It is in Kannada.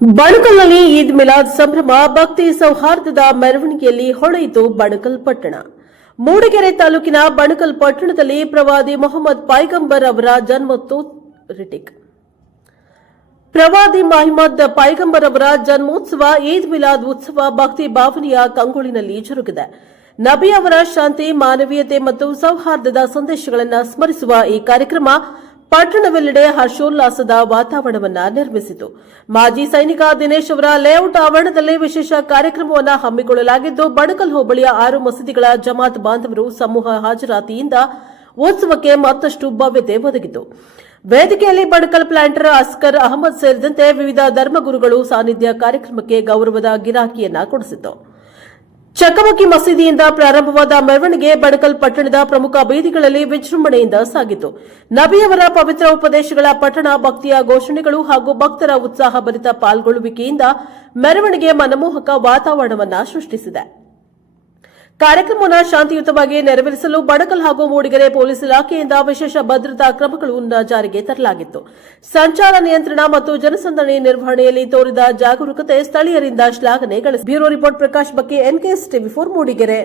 ಬಣಕಲ್ನಲ್ಲಿ ಈದ್ ಮಿಲಾದ್ ಸಂಭ್ರಮ, ಭಕ್ತಿ ಸೌಹಾರ್ದದ ಮೆರವಣಿಗೆಯಲ್ಲಿ ಹೊಳೆಯಿತು ಬಣಕಲ್ ಪಟ್ಟಣ. ಮೂಡಿಗೆರೆ ತಾಲೂಕಿನ ಬಣಕಲ್ ಪಟ್ಟಣದಲ್ಲಿ ಪ್ರವಾದಿ ಮೊಹಮ್ಮದ್ ಪೈಗಂಬರ್ ಅವರ ಜನ್ಮೋತ್ಸವ ಪ್ರವಾದಿ ಮೊಹಮ್ಮದ್ ಪೈಗಂಬರ್ ಅವರ ಜನ್ಮೋತ್ಸವ ಈದ್ ಮಿಲಾದ್ ಉತ್ಸವ ಭಕ್ತಿ ಭಾವನೆಯ ಕಂಗೊಳಿನಲ್ಲಿ ಜರುಗಿದೆ. ನಬಿ ಅವರ ಶಾಂತಿ, ಮಾನವೀಯತೆ ಮತ್ತು ಸೌಹಾರ್ದದ ಸಂದೇಶಗಳನ್ನು ಸ್ಮರಿಸುವ ಈ ಕಾರ್ಯಕ್ರಮ ಪಟ್ಟಣವೆಲ್ಲೆಡೆ ಹರ್ಷೋಲ್ಲಾಸದ ವಾತಾವರಣವನ್ನ ನಿರ್ಮಿಸಿತು. ಮಾಜಿ ಸೈನಿಕ ದಿನೇಶ್ ಅವರ ಲೇಔಟ್ ಆವರಣದಲ್ಲಿ ವಿಶೇಷ ಕಾರ್ಯಕ್ರಮವನ್ನು ಹಮ್ಮಿಕೊಳ್ಳಲಾಗಿದ್ದು ಬಣಕಲ್ ಹೋಬಳಿಯ ಆರು ಮಸೀದಿಗಳ ಜಮಾತ್ ಬಾಂಧವರು ಸಮೂಹ ಹಾಜರಾತಿಯಿಂದ ಉತ್ಸವಕ್ಕೆ ಮತ್ತಷ್ಟು ಭವ್ಯತೆ ಒದಗಿತು. ವೇದಿಕೆಯಲ್ಲಿ ಬಣಕಲ್ ಪ್ಲಾಂಟರ್ ಅಸ್ಕರ್ ಅಹಮದ್ ಸೇರಿದಂತೆ ವಿವಿಧ ಧರ್ಮಗುರುಗಳು ಸಾನ್ನಿಧ್ಯ ಕಾರ್ಯಕ್ರಮಕ್ಕೆ ಗೌರವದ ಗಿರಾಕಿಯನ್ನ ಕೊಡಿಸಿತು ಚಕಮಕಿ ಮಸೀದಿಯಿಂದ ಪ್ರಾರಂಭವಾದ ಮೆರವಣಿಗೆ ಬಣಕಲ್ ಪಟ್ಟಣದ ಪ್ರಮುಖ ಬೀದಿಗಳಲ್ಲಿ ವಿಜೃಂಭಣೆಯಿಂದ ಸಾಗಿತು. ನಬಿಯವರ ಪವಿತ್ರ ಉಪದೇಶಗಳ ಪಠಣ, ಭಕ್ತಿಯ ಘೋಷಣೆಗಳು ಹಾಗೂ ಭಕ್ತರ ಉತ್ಸಾಹಭರಿತ ಪಾಲ್ಗೊಳ್ಳುವಿಕೆಯಿಂದ ಮೆರವಣಿಗೆ ಮನಮೋಹಕ ವಾತಾವರಣವನ್ನು ಸೃಷ್ಟಿಸಿದೆ. ಕಾರ್ಯಕ್ರಮವನ್ನು ಶಾಂತಿಯುತವಾಗಿ ನೆರವೇರಿಸಲು ಬಡಕಲ್ ಹಾಗೂ ಮೂಡಿಗೆರೆ ಪೊಲೀಸ್ ಇಲಾಖೆಯಿಂದ ವಿಶೇಷ ಭದ್ರತಾ ಕ್ರಮಗಳನ್ನು ಜಾರಿಗೆ ತರಲಾಗಿತ್ತು. ಸಂಚಾರ ನಿಯಂತ್ರಣ ಮತ್ತು ಜನಸಂದಣಿ ನಿರ್ವಹಣೆಯಲ್ಲಿ ತೋರಿದ ಜಾಗರೂಕತೆ ಸ್ಥಳೀಯರಿಂದ ಶ್ಲಾಘನೆ ಬ್ಯೂರೋ ರಿಪೋರ್ಟ್ ಪ್ರಕಾಶ್ ಬಗ್ಗೆ ಎನ್ಕೆಎಸ್ ಟಿವಿ ಫೋರ್ ಮೂಡಿಗೆರೆ.